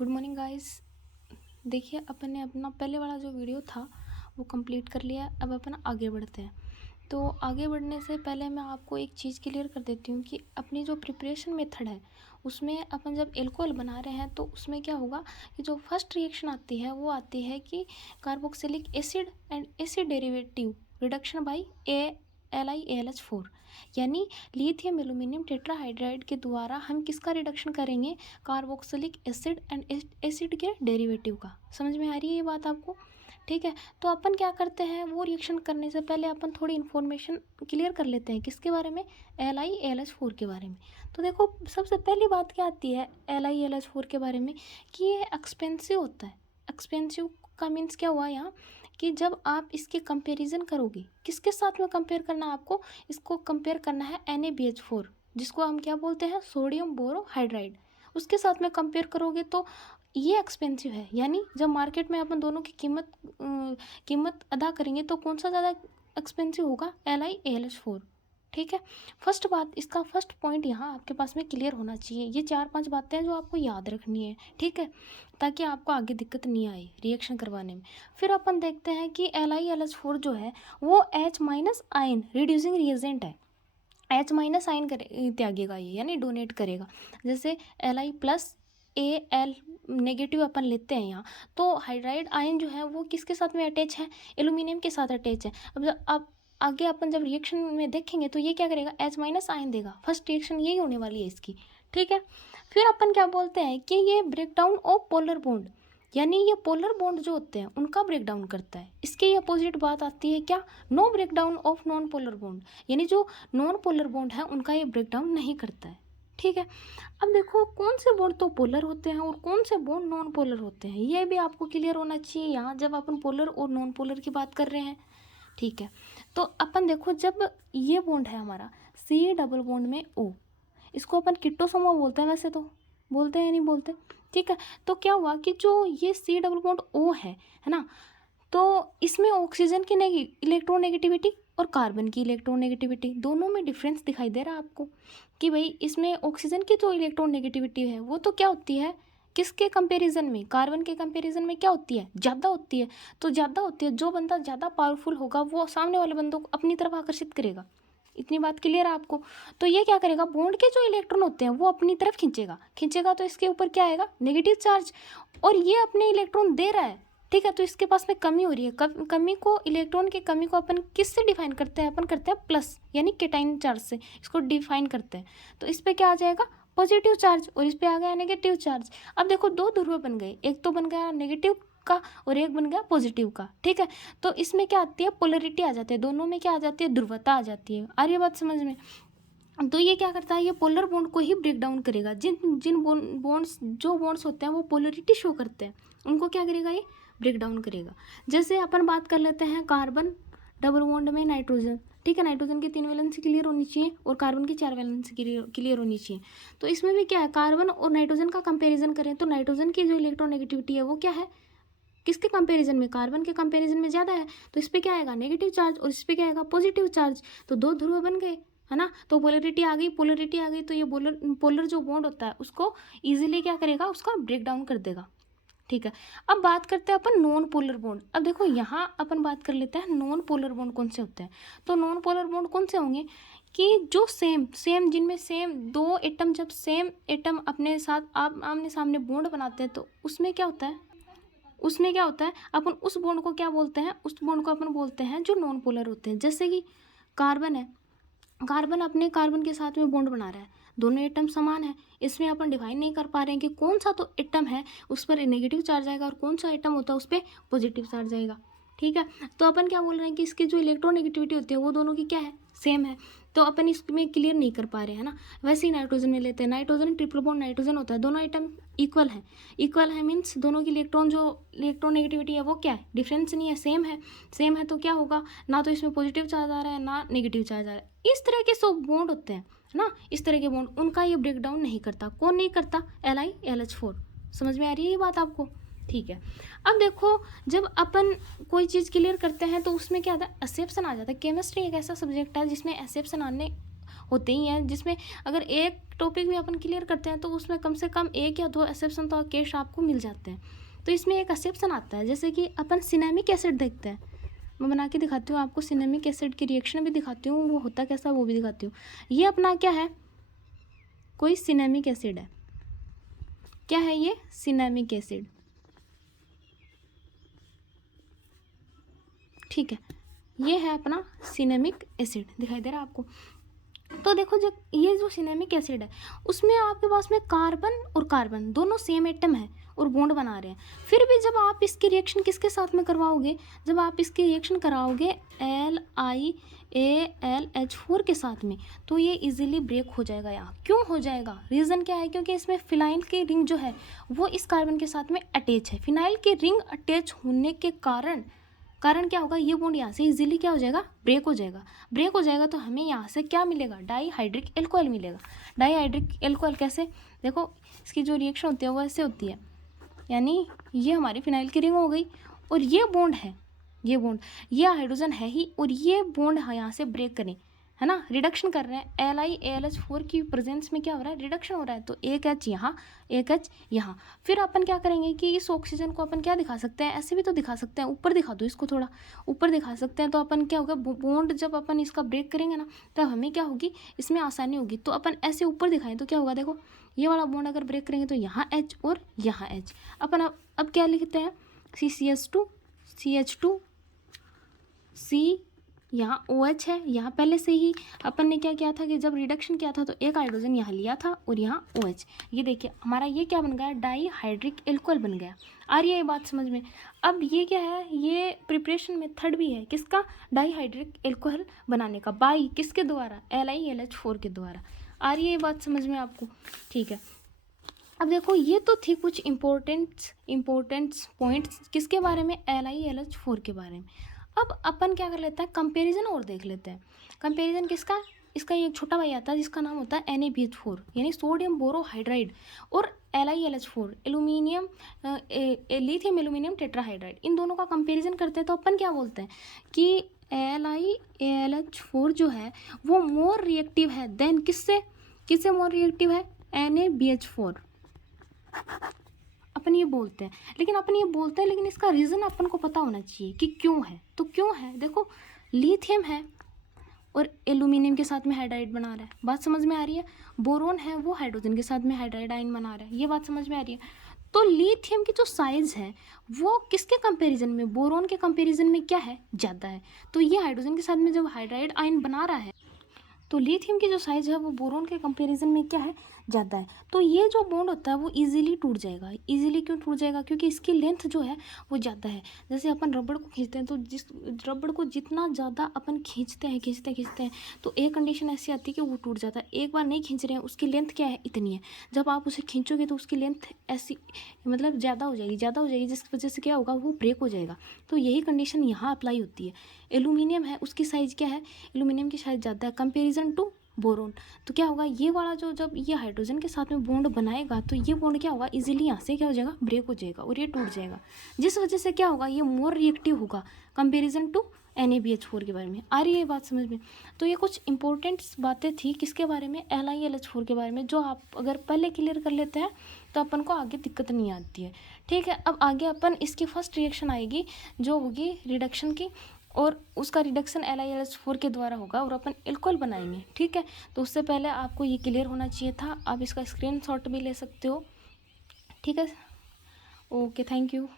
Good morning guys. देखिए अपन ने अपना पहले वाला जो वीडियो था वो कंप्लीट कर लिया। अब अपन आगे बढ़ते हैं। तो आगे बढ़ने से पहले मैं आपको एक चीज़ क्लियर कर देती हूँ कि अपनी जो प्रिपरेशन मेथड है उसमें अपन जब एल्कोहल बना रहे हैं तो उसमें क्या होगा कि जो फर्स्ट रिएक्शन आती है वो आती है कि carboxylic acid and acid derivative reduction by LiAlH4, यानी लिथियम एल्यूमिनियम टेट्राहाइड्राइड के द्वारा हम किसका रिडक्शन करेंगे? कार्बोक्सिलिक एसिड एंड एसिड के डेरिवेटिव का। समझ में आ रही है ये बात आपको? ठीक है। तो अपन क्या करते हैं, वो रिएक्शन करने से पहले अपन थोड़ी इन्फॉर्मेशन क्लियर कर लेते हैं। किसके बारे में? LiAlH4 के बारे में। तो देखो सबसे पहली बात क्या आती है LiAlH4 के बारे में कि ये एक्सपेंसिव होता है। एक्सपेंसिव का मीन्स क्या हुआ यहाँ कि जब आप इसके कंपैरिजन करोगे, किसके साथ में कंपेयर करना है आपको? इसको कंपेयर करना है NaBH4, जिसको हम क्या बोलते हैं? Sodium borohydride. उसके साथ में कंपेयर करोगे तो ये एक्सपेंसिव है, यानी जब मार्केट में अपन दोनों की कीमत अदा करेंगे तो कौन सा ज़्यादा एक्सपेंसिव होगा? LiAlH4। ठीक है। फर्स्ट बात, इसका फर्स्ट पॉइंट यहाँ आपके पास में क्लियर होना चाहिए। ये 4-5 बातें हैं जो आपको याद रखनी है, ठीक है, ताकि आपको आगे दिक्कत नहीं आए रिएक्शन करवाने में। फिर अपन देखते हैं कि LiLH4 जो है वो H- आयन रिड्यूसिंग रिएजेंट है। H- आयन त्यागेगा ये, यानी डोनेट करेगा। जैसे Li+Al नेगेटिव अपन लेते हैं यहाँ, तो हाइड्राइड आयन जो है वो किसके साथ में अटैच है? एल्यूमिनियम के साथ अटैच है। अब आगे अपन जब रिएक्शन में देखेंगे तो ये क्या करेगा? H- आयन देगा। फर्स्ट रिएक्शन यही होने वाली है इसकी, ठीक है। फिर अपन क्या बोलते हैं कि ये ब्रेकडाउन ऑफ पोलर बॉन्ड, यानी ये पोलर बॉन्ड जो होते हैं उनका ब्रेकडाउन करता है। इसके अपोजिट बात आती है क्या? No breakdown of non polar bond, यानी जो नॉन पोलर बॉन्ड है उनका ये ब्रेकडाउन नहीं करता है, ठीक है। अब देखो कौन से बॉन्ड तो पोलर होते हैं और कौन से बॉन्ड नॉन पोलर होते हैं, ये भी आपको क्लियर होना चाहिए यहाँ जब अपन पोलर और नॉन पोलर की बात कर रहे हैं, ठीक है। तो अपन देखो जब ये बॉन्ड है हमारा C डबल बॉन्ड में O, इसको अपन किट्टो समूह बोलते हैं, वैसे तो बोलते हैं नहीं बोलते, ठीक है। तो क्या हुआ कि जो ये C डबल बॉन्ड O है ना, तो इसमें ऑक्सीजन की इलेक्ट्रोनेगेटिविटी और कार्बन की इलेक्ट्रोनेगेटिविटी दोनों में डिफरेंस दिखाई दे रहा है आपको कि भाई इसमें ऑक्सीजन की जो इलेक्ट्रोनेगेटिविटी है वो तो क्या होती है किसके कंपैरिजन में? कार्बन के कंपैरिजन में क्या होती है? ज़्यादा होती है। तो ज़्यादा होती है, जो बंदा ज़्यादा पावरफुल होगा वो सामने वाले बंदों को अपनी तरफ आकर्षित करेगा। इतनी बात क्लियर है आपको? तो ये क्या करेगा, बॉन्ड के जो इलेक्ट्रॉन होते हैं वो अपनी तरफ खींचेगा तो इसके ऊपर क्या आएगा? Negative charge. और ये अपने इलेक्ट्रॉन दे रहा है, ठीक है। तो इसके पास में कमी हो रही है। कमी को, इलेक्ट्रॉन की कमी को अपन किससे डिफाइन करते हैं? अपन करते हैं प्लस, यानी केटाइन चार्ज से इसको डिफाइन करते हैं। तो इस पर क्या आ जाएगा? पॉजिटिव चार्ज, और इस पर आ गया नेगेटिव चार्ज। अब देखो दो ध्रुव बन गए, एक तो बन गया नेगेटिव का और एक बन गया पॉजिटिव का, ठीक है। तो इसमें क्या आती है? पोलरिटी आ जाती है, दोनों में क्या आ जाती है? ध्रुवता आ जाती है। आ रही है बात समझ में? तो ये क्या करता है? ये पोलर बॉन्ड को ही ब्रेक डाउन करेगा। जिन जिन बॉन्ड्स होते हैं वो पोलरिटी शो करते हैं, उनको क्या करेगा? ये ब्रेक डाउन करेगा। जैसे अपन बात कर लेते हैं कार्बन डबल बॉन्ड में नाइट्रोजन, ठीक है। नाइट्रोजन की 3 वैलेंसी क्लियर होनी चाहिए और कार्बन की 4 वैलेंसी क्लियर होनी चाहिए। तो इसमें भी क्या है, कार्बन और नाइट्रोजन का कंपेरिजन करें तो नाइट्रोजन की जो इलेक्ट्रोनेगेटिविटी है वो क्या है? किसके कंपैरिजन में? कार्बन के कंपैरिजन में ज़्यादा है। तो इस पर क्या आएगा? नेगेटिव चार्ज, और इस पर क्या आएगा? Positive charge. तो दो ध्रुव बन गए, है ना। तो पोलरिटी आ गई तो ये पोलर जो बॉन्ड होता है उसको इजीली क्या करेगा? उसका ब्रेक डाउन कर देगा, ठीक है। अब बात करते हैं अपन नॉन पोलर बॉन्ड। अब देखो यहाँ अपन बात कर लेते हैं नॉन पोलर बॉन्ड कौन से होते हैं। तो नॉन पोलर बॉन्ड कौन से होंगे कि जो सेम जिनमें सेम दो एटम, जब सेम एटम अपने साथ आप आमने सामने बॉन्ड बनाते हैं तो उसमें क्या होता है? अपन उस बॉन्ड को क्या बोलते हैं? उस बॉन्ड को अपन बोलते हैं जो नॉन पोलर होते हैं। जैसे कि कार्बन है, कार्बन अपने कार्बन के साथ में बॉन्ड बना रहा है, दोनों एटम समान है। इसमें अपन डिफाइन नहीं कर पा रहे हैं कि कौन सा तो एटम है उस पर नेगेटिव चार्ज आएगा और कौन सा एटम होता है उस पर पॉजिटिव चार्ज आएगा, ठीक है। तो अपन क्या बोल रहे हैं कि इसकी जो इलेक्ट्रोनेगेटिविटी होती है वो दोनों की क्या है? सेम है। तो अपन इसमें क्लियर नहीं कर पा रहे हैं ना। वैसे ही नाइट्रोजन में लेते हैं, नाइट्रोजन ट्रिपल बॉन्ड नाइट्रोजन होता है, दोनों आइटम इक्वल है मीन्स दोनों की इलेक्ट्रोनेगेटिविटी है वो क्या है? डिफरेंस नहीं है, सेम है। तो क्या होगा? ना तो इसमें पॉजिटिव चार्ज आ रहा है ना नेगेटिव चार्ज आ रहा है। इस तरह के सब बॉन्ड होते हैं ना, इस तरह के बॉन्ड, उनका ये ब्रेक डाउन नहीं करता। कौन नहीं करता? LiLH4। समझ में आ रही है ये बात आपको? ठीक है। अब देखो जब अपन कोई चीज़ क्लियर करते हैं तो उसमें क्या आता है? एक्सेप्शन आ जाता है। केमिस्ट्री एक ऐसा सब्जेक्ट है जिसमें एक्सेप्शन आने होते ही हैं, जिसमें अगर एक टॉपिक भी अपन क्लियर करते हैं तो उसमें कम से कम 1 या 2 एक्सेप्शन तो केस आपको मिल जाते हैं। तो इसमें एक एक्सेप्शन आता है, जैसे कि अपन सिनेमिक एसिड देखते हैं, मैं बना के दिखाती हूँ आपको, सिनेमिक एसिड की रिएक्शन भी दिखाती हूँ, वो होता कैसा वो भी दिखाती हूँ। ये अपना क्या है, कोई सिनेमिक एसिड है, क्या है ये, सिनेमिक एसिड, ठीक है, ये है अपना सिनेमिक एसिड, दिखाई दे रहा है आपको। तो देखो जब ये जो सिनेमिक एसिड है उसमें आपके पास में कार्बन और कार्बन दोनों सेम एटम है और बॉन्ड बना रहे हैं, फिर भी जब आप इसकी रिएक्शन किसके साथ में करवाओगे, जब आप इसकी रिएक्शन कराओगे LiAlH4 के साथ में, तो ये इजीली ब्रेक हो जाएगा। यहाँ क्यों हो जाएगा, रीज़न क्या है, क्योंकि इसमें फिनाइल की रिंग जो है वो इस कार्बन के साथ में अटैच है। फिनाइल की रिंग अटैच होने के कारण क्या होगा, ये बॉन्ड यहाँ से इजीली क्या हो जाएगा, ब्रेक हो जाएगा। ब्रेक हो जाएगा तो हमें यहाँ से क्या मिलेगा, डाईहाइड्रिक एल्कोहल मिलेगा। डाईहाइड्रिक एल्कोहल कैसे, देखो इसकी जो रिएक्शन होती है वो ऐसे होती है, यानी ये हमारी फिनाइल की रिंग हो गई और ये बॉन्ड है, ये बॉन्ड, ये हाइड्रोजन है ही, और ये बॉन्ड यहाँ से ब्रेक करें, है ना, रिडक्शन कर रहे हैं। LiAlH4 की प्रेजेंस में क्या हो रहा है, रिडक्शन हो रहा है, तो एक H यहाँ, एक H यहाँ। फिर अपन क्या करेंगे कि इस ऑक्सीजन को अपन क्या दिखा सकते हैं, ऐसे भी तो दिखा सकते हैं, ऊपर दिखा दो इसको, थोड़ा ऊपर दिखा सकते हैं, तो अपन क्या होगा, बॉन्ड जब अपन इसका ब्रेक करेंगे ना तब हमें क्या होगी, इसमें आसानी होगी। तो अपन ऐसे ऊपर दिखाएं तो क्या होगा, देखो ये वाला बॉन्ड अगर ब्रेक करेंगे तो यहाँ H और यहाँ H। अपन अब क्या लिखते हैं, CCH2 CH2 C, यहाँ OH है, यहाँ पहले से ही अपन ने क्या किया था कि जब रिडक्शन किया था तो एक हाइड्रोजन यहाँ लिया था और यहाँ OH, ये देखिए हमारा ये क्या बन गया, डाईहाइड्रिक एल्कोहल बन गया। आ रही है ये बात समझ में। अब ये क्या है, ये प्रिपरेशन मेथड भी है किसका, डाईहाइड्रिक एल्कोहल बनाने का, बाई किसके द्वारा, LiAlH4 के द्वारा। आ रही है ये बात समझ में आपको, ठीक है। अब देखो ये तो थी कुछ इम्पोर्टेंट पॉइंट्स किसके बारे में, LiAlH4 के बारे में। अब अपन क्या कर लेते हैं, कंपैरिजन और देख लेते हैं। कंपैरिजन किसका, इसका एक छोटा भाई आता है जिसका नाम होता है NaBH4 यानी सोडियम बोरोहाइड्राइड, और LiAlH4 एल्यूमिनियम लिथियम एल्यूमिनियम टेट्राहाइड्राइड, इन दोनों का कंपैरिजन करते हैं तो अपन क्या बोलते हैं कि LiAlH4 जो है वो मोर रिएक्टिव है देन किससे मोर रिएक्टिव है, NaBH4, अपन ये बोलते हैं। लेकिन इसका रीज़न अपन को पता होना चाहिए कि क्यों है। तो क्यों है, देखो लिथियम है और एल्यूमिनियम के साथ में हाइड्राइड बना रहा है, बात समझ में आ रही है। बोरोन है, वो हाइड्रोजन के साथ में हाइड्राइड आयन बना रहा है, ये बात समझ में आ रही है। तो लिथियम की जो साइज़ है वो किसके कंपैरिजन में, बोरोन के कंपैरिजन में क्या है, ज़्यादा है। तो ये हाइड्रोजन के साथ में जब हाइड्राइड आयन बना रहा है तो लिथियम की जो साइज़ है वो बोरोन के कंपैरिजन में क्या है, ज़्यादा है। तो ये जो बॉन्ड होता है वो इजीली टूट जाएगा। इजीली क्यों टूट जाएगा, क्योंकि इसकी लेंथ जो है वो ज़्यादा है। जैसे अपन रबड़ को खींचते हैं तो जिस रबड़ को जितना ज़्यादा अपन खींचते हैं तो एक कंडीशन ऐसी आती है कि वो टूट जाता है। एक बार नहीं खींच रहे हैं, उसकी लेंथ क्या है, इतनी है, जब आप उसे खींचोगे तो उसकी लेंथ ऐसी मतलब ज़्यादा हो जाएगी, जिसकी वजह से क्या होगा, वो ब्रेक हो जाएगा। तो यही कंडीशन यहाँ अप्लाई होती है। एल्यूमिनियम है, उसकी साइज़ क्या है, एल्यूमिनियम की साइज़ ज़्यादा है कंपेरिजन टू बोरोन। तो क्या होगा, ये वाला जो जब ये हाइड्रोजन के साथ में बॉन्ड बनाएगा तो ये बॉन्ड क्या होगा, इजीली यहाँ से क्या हो जाएगा, ब्रेक हो जाएगा और ये टूट जाएगा, जिस वजह से क्या होगा, ये मोर रिएक्टिव होगा कंपैरिजन टू NaBH4 के बारे में। आ रही है ये बात समझ में। तो ये कुछ इंपॉर्टेंट बातें थी किसके बारे में, LiAlH4 के बारे में, जो आप अगर पहले क्लियर कर लेते हैं तो अपन को आगे दिक्कत नहीं आती है, ठीक है। अब आगे अपन इसकी फर्स्ट रिएक्शन आएगी जो होगी रिडक्शन की, और उसका रिडक्शन LiAlH4 के द्वारा होगा और अपन एल्कोहल बनाएंगे, ठीक है। तो उससे पहले आपको ये क्लियर होना चाहिए था। आप इसका स्क्रीनशॉट भी ले सकते हो, ठीक है। Okay, thank you.